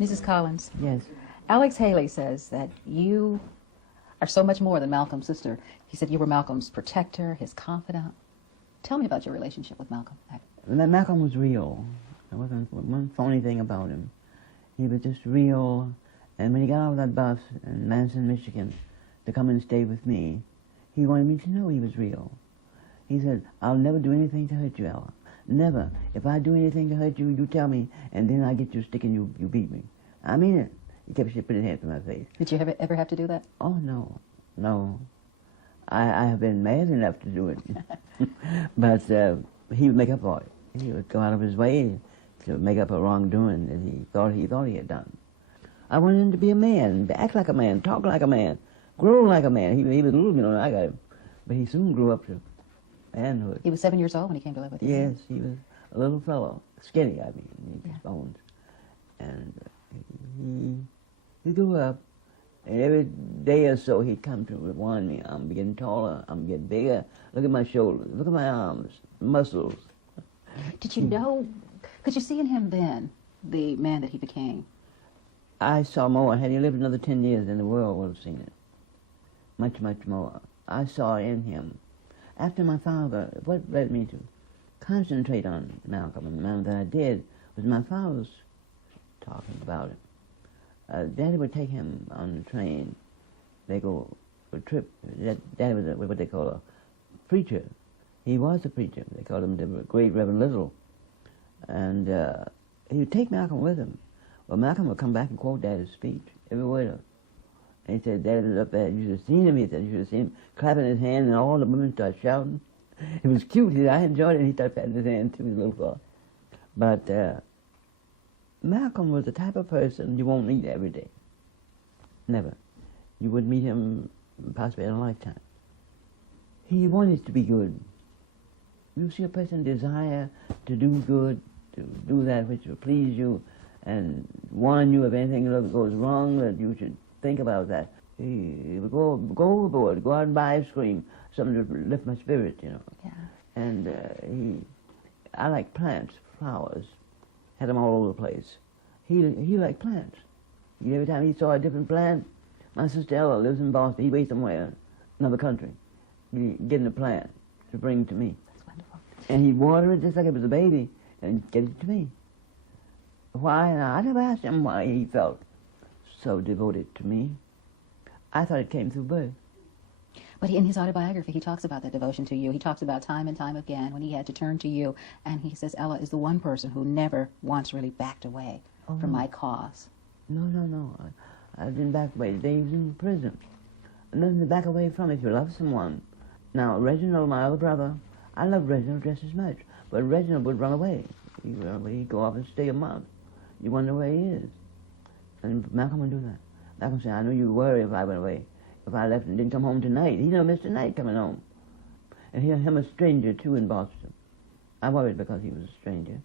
Mrs. Collins, Yes. Alex Haley says that you are so much more than Malcolm's sister. He said you were Malcolm's protector, his confidant. Tell me about your relationship with Malcolm. Malcolm was real. There wasn't one phony thing about him. He was just real. And when he got out of that bus in Madison, Michigan, to come and stay with me, he wanted me to know he was real. He said, "I'll never do anything to hurt you, Ella. Never. If I do anything to hurt you, you tell me, and then I get you a stick and you beat me." I mean it. He kept putting his hands in my face. Did you ever have to do that? Oh, no. No. I have been mad enough to do it. But he would make up for it. He would go out of his way to make up a wrongdoing that he thought he had done. I wanted him to be a man, to act like a man, talk like a man, grow like a man. He was little, I got him. But he soon grew up to manhood. He was 7 years old when he came to live with you. Yes, he was a little fellow, skinny, his bones. And he grew up, and every day or so he'd come to warn me, I'm getting taller, I'm getting bigger. Look at my shoulders, look at my arms, muscles. Did you know, could you see in him then the man that he became? I saw more. Had he lived another 10 years, then the world would have seen it. Much, much more. I saw in him. After my father, what led me to concentrate on Malcolm, and the manner that I did, was my father's talking about it. Daddy would take him on the train. They go for a trip. Daddy was what they call a preacher. He was a preacher. They called him the Great Reverend Little. And he would take Malcolm with him. Well, Malcolm would come back and quote Daddy's speech, every word of it. And he said, Daddy was up there, you should have seen him, he said, you should have seen him clapping his hand, and all the women started shouting. It was cute. I enjoyed it, and he started patting his hand too, his little fella. But Malcolm was the type of person you won't meet every day. Never. You would meet him possibly in a lifetime. He wanted to be good. You see a person desire to do good, to do that which will please you, and warn you if anything goes wrong, that you should think about that. He would go overboard, go out and buy ice cream, something to lift my spirit, Yeah. And I like plants, flowers, had them all over the place. He liked plants. Every time he saw a different plant, my sister Ellla lives in Boston, he'd wait somewhere, another country, getting a plant to bring to me. That's wonderful. And he'd water it just like it was a baby and get it to me. Why? And I never asked him why he felt so devoted to me. I thought it came through birth. But in his autobiography, he talks about that devotion to you. He talks about time and time again when he had to turn to you, and he says, Ellla is the one person who never once really backed away from my cause. No. I didn't back away. The day he was in prison. Nothing to back away from if you love someone. Now, Reginald, my other brother, I love Reginald just as much, but Reginald would run away. He'd go off and stay a month. You wonder where he is. And Malcolm would do that. Malcolm said, I know you worry if I went away. If I left and didn't come home tonight. He never missed a night coming home. And him a stranger, too, in Boston. I worried because he was a stranger.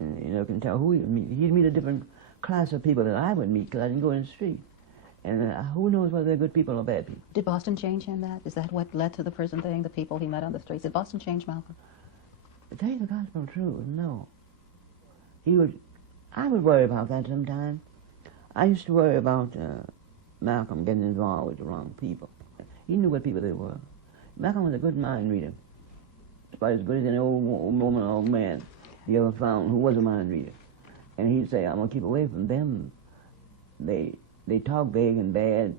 And, can tell who he'd meet. He'd meet a different class of people than I would meet because I didn't go in the street. And who knows whether they're good people or bad people. Did Boston change him that? Is that what led to the prison thing, the people he met on the streets? Did Boston change Malcolm? To tell you the gospel truth, no. I would worry about that sometimes. I used to worry about Malcolm getting involved with the wrong people. He knew what people they were. Malcolm was a good mind reader. About as good as any old woman or old man you ever found who was a mind reader. And he'd say, I'm going to keep away from them. They talk big and bad,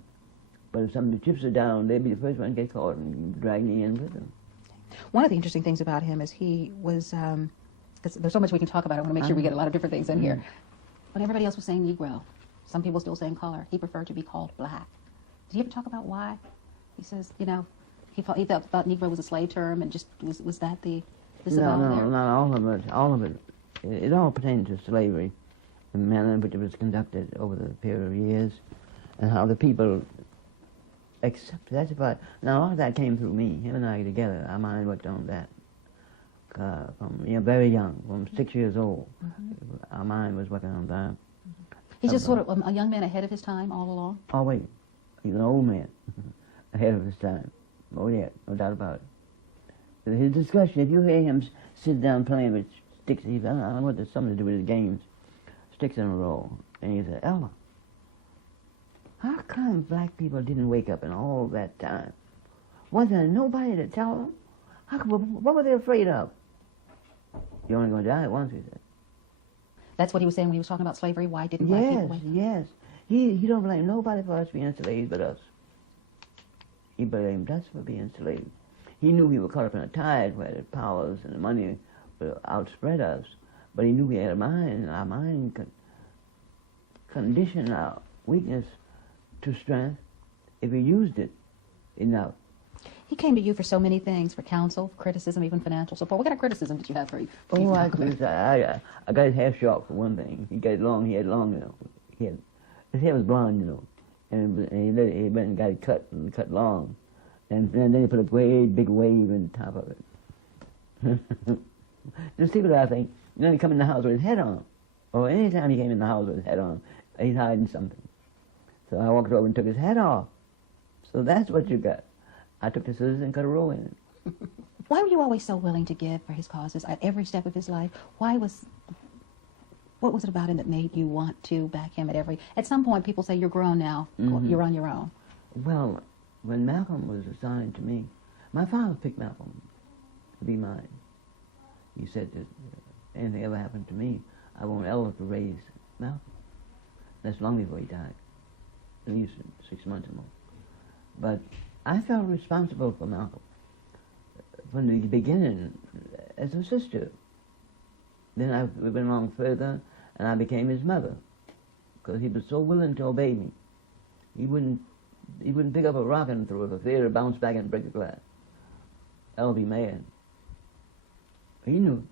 but if some of the chips are down, they'd be the first one to get caught and drag me in with them. One of the interesting things about him is he was, because there's so much we can talk about, I want to make sure we get a lot of different things in here. But everybody else was saying Negro. Some people still saying color. He preferred to be called black. Did he ever talk about why? He says, he thought Negro was a slave term, and just was that the disavowal there? No, not all of it. All of it. It all pertained to slavery, the manner in which it was conducted over the period of years, and how the people accepted. That's about. Now, a lot of that came through me. Him and I together, our mind worked on that. From very young, from 6 years old, our mind was working on that. He's just sort of a young man ahead of his time all along? Oh, wait. He's an old man ahead of his time. Oh, yeah, no doubt about it. His discussion, if you hear him sit down playing with sticks, I don't know what there's something to do with his games, sticks in a row. And he said, Ellla, how come black people didn't wake up in all that time? Was there nobody to tell them? What were they afraid of? You're only going to die once, he said. That's what he was saying when he was talking about slavery. Why didn't black people wake up? Yes. He don't blame nobody for us being enslaved but us. He blamed us for being enslaved. He knew we were caught up in a tide where the powers and the money would outspread us. But he knew we had a mind, and our mind could condition our weakness to strength if we used it enough. He came to you for so many things, for counsel, criticism, even financial support. What kind of criticism did you have for you? Oh, I got his hair short, for one thing. He had long, you know. His hair was blonde, you know. And he went and got it cut long. And then he put a great big wave in the top of it. The secret, I think, you know, he come in the house with his head on. Or any time he came in the house with his head on, he's hiding something. So I walked over and took his head off. So that's what you got. I took the scissors and cut a roll in it. Why were you always so willing to give for his causes at every step of his life? What was it about him that made you want to back him at some point people say you're grown now, you're on your own. Well, when Malcolm was assigned to me, my father picked Malcolm to be mine. He said that if anything ever happened to me, I want Ellla to raise Malcolm. That's long before he died, at least 6 months or more. But I felt responsible for Malcolm from the beginning as a sister. Then we went along further, and I became his mother because he was so willing to obey me. He wouldn't pick up a rock and throw it for fear to bounce back and break the glass. I'll be mad. He knew.